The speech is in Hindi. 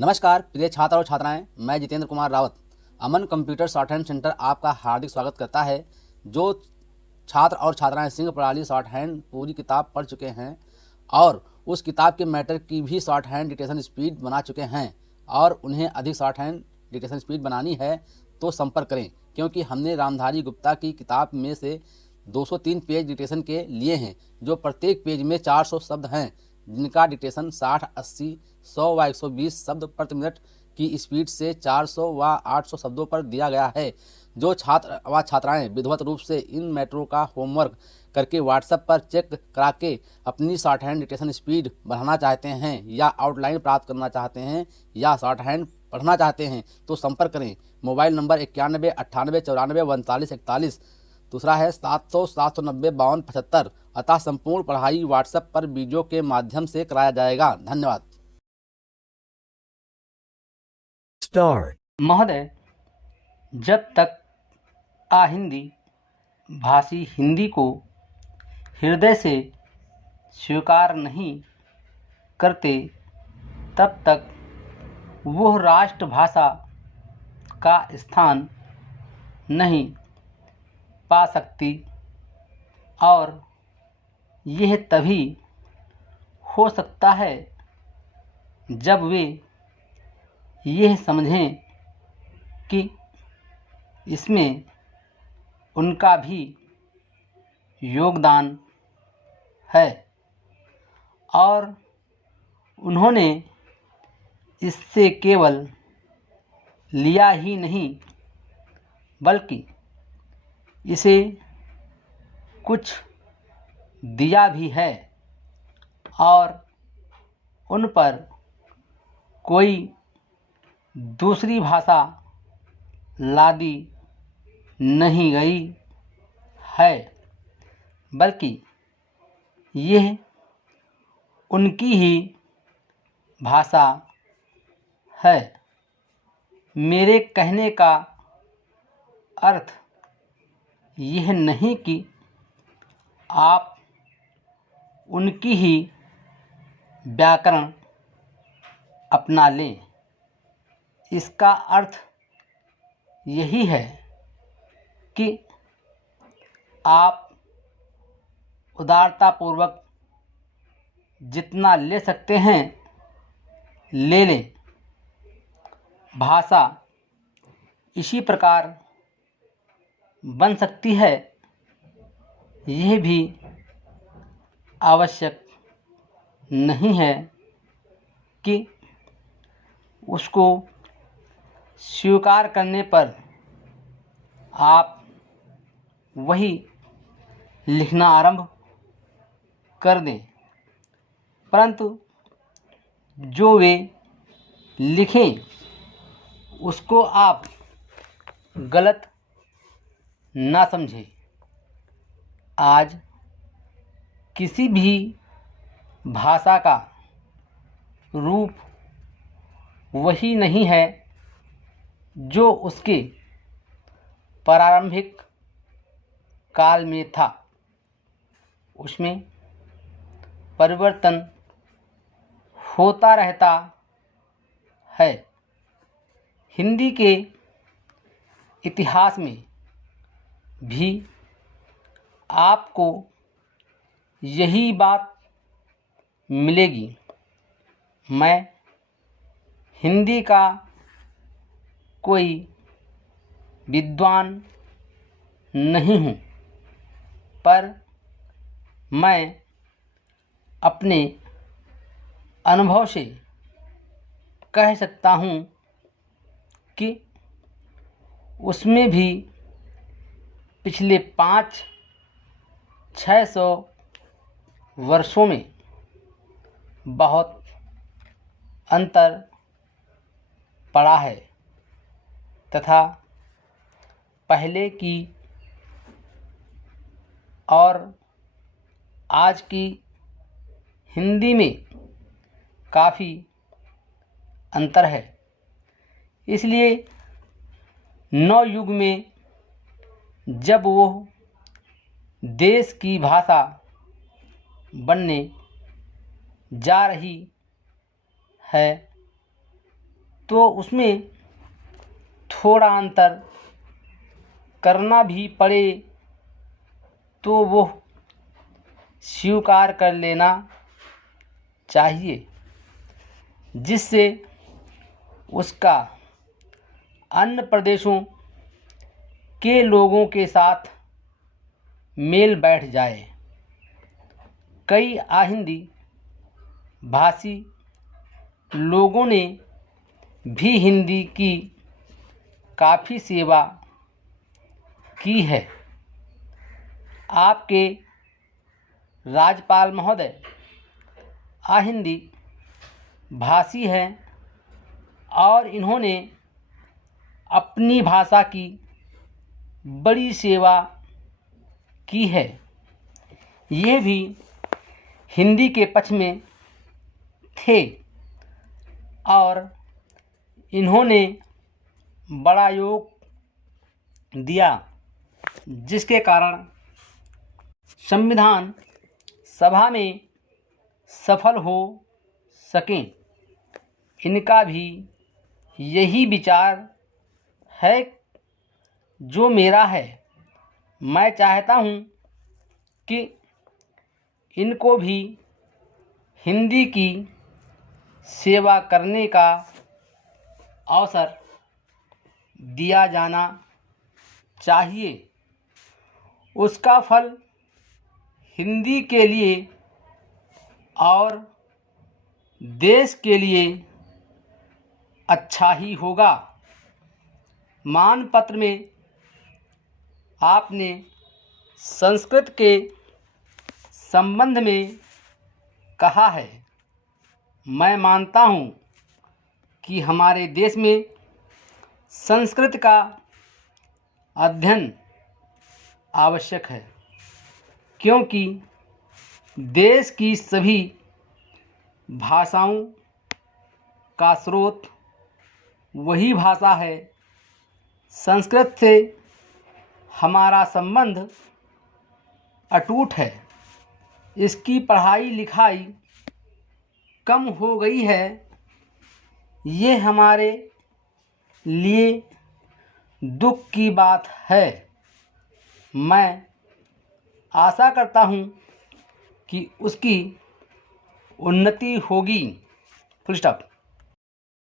नमस्कार प्रिय छात्र और छात्राएं, मैं जितेंद्र कुमार रावत अमन कंप्यूटर शॉर्ट हैंड सेंटर आपका हार्दिक स्वागत करता है। जो छात्र और छात्राएं सिंह प्रणाली शॉर्ट हैंड पूरी किताब पढ़ चुके हैं और उस किताब के मैटर की भी शॉर्ट हैंड डिक्टेशन स्पीड बना चुके हैं और उन्हें अधिक शॉर्ट हैंड डिक्टेशन स्पीड बनानी है तो संपर्क करें, क्योंकि हमने रामधारी गुप्ता की किताब में से 203 पेज डिक्टेशन के लिए हैं, जो प्रत्येक पेज में 400 शब्द हैं, जिनका डिक्टेशन 60, 80, 100 व 120 शब्द प्रति मिनट की स्पीड से 400 व 800 शब्दों पर दिया गया है। जो छात्र व छात्राएं विधिवत रूप से इन मैटरों का होमवर्क करके व्हाट्सएप पर चेक करा के अपनी शॉर्ट हैंड डिक्टेशन स्पीड बढ़ाना चाहते हैं या आउटलाइन प्राप्त करना चाहते हैं या शॉर्ट हैंड पढ़ना चाहते हैं तो संपर्क करें। Mobile number 91 98 94 39 41। दूसरा है 700 790 52 75। अतः संपूर्ण पढ़ाई व्हाट्सएप पर वीडियो के माध्यम से कराया जाएगा। धन्यवाद। महोदय, जब तक आहिंदी भाषी हिंदी को हृदय से स्वीकार नहीं करते, तब तक वह राष्ट्रभाषा का स्थान नहीं पा सकती और यह तभी हो सकता है जब वे यह समझें कि इसमें उनका भी योगदान है और उन्होंने इससे केवल लिया ही नहीं बल्कि इसे कुछ दिया भी है और उन पर कोई दूसरी भाषा लादी नहीं गई है, बल्कि यह उनकी ही भाषा है। मेरे कहने का अर्थ यह नहीं कि आप उनकी ही व्याकरण अपना लें। इसका अर्थ यही है कि आप उदारतापूर्वक जितना ले सकते हैं ले लें। भाषा इसी प्रकार बन सकती है, यह भी आवश्यक नहीं है कि उसको स्वीकार करने पर आप वही लिखना आरंभ कर दें, परंतु जो वे लिखें उसको आप गलत ना समझें। आज किसी भी भाषा का रूप वही नहीं है जो उसके प्रारंभिक काल में था। उसमें परिवर्तन होता रहता है। हिंदी के इतिहास में भी आपको यही बात मिलेगी। मैं हिंदी का कोई विद्वान नहीं हूँ, पर मैं अपने अनुभव से कह सकता हूँ कि उसमें भी पिछले 500-600 वर्षों में बहुत अंतर पड़ा है तथा पहले की और आज की हिंदी में काफ़ी अंतर है। इसलिए नवयुग में जब वो देश की भाषा बनने जा रही है तो उसमें थोड़ा अंतर करना भी पड़े तो वो स्वीकार कर लेना चाहिए, जिससे उसका अन्य प्रदेशों के लोगों के साथ मेल बैठ जाए। कई आहिंदी भाषी लोगों ने भी हिंदी की काफ़ी सेवा की है। आपके राज्यपाल महोदय आहिंदी भाषी हैं और इन्होंने अपनी भाषा की बड़ी सेवा की है। ये भी हिंदी के पक्ष में थे और इन्होंने बड़ा योग दिया, जिसके कारण संविधान सभा में सफल हो सकें। इनका भी यही विचार है जो मेरा है। मैं चाहता हूँ कि इनको भी हिंदी की सेवा करने का अवसर दिया जाना चाहिए। उसका फल हिंदी के लिए और देश के लिए अच्छा ही होगा। मानपत्र में आपने संस्कृत के संबंध में कहा है। मैं मानता हूँ कि हमारे देश में संस्कृत का अध्ययन आवश्यक है, क्योंकि देश की सभी भाषाओं का स्रोत वही भाषा है। संस्कृत से हमारा संबंध अटूट है। इसकी पढ़ाई लिखाई कम हो गई है। ये हमारे लिए दुख की बात है। मैं आशा करता हूँ कि उसकी उन्नति होगी। Full stop.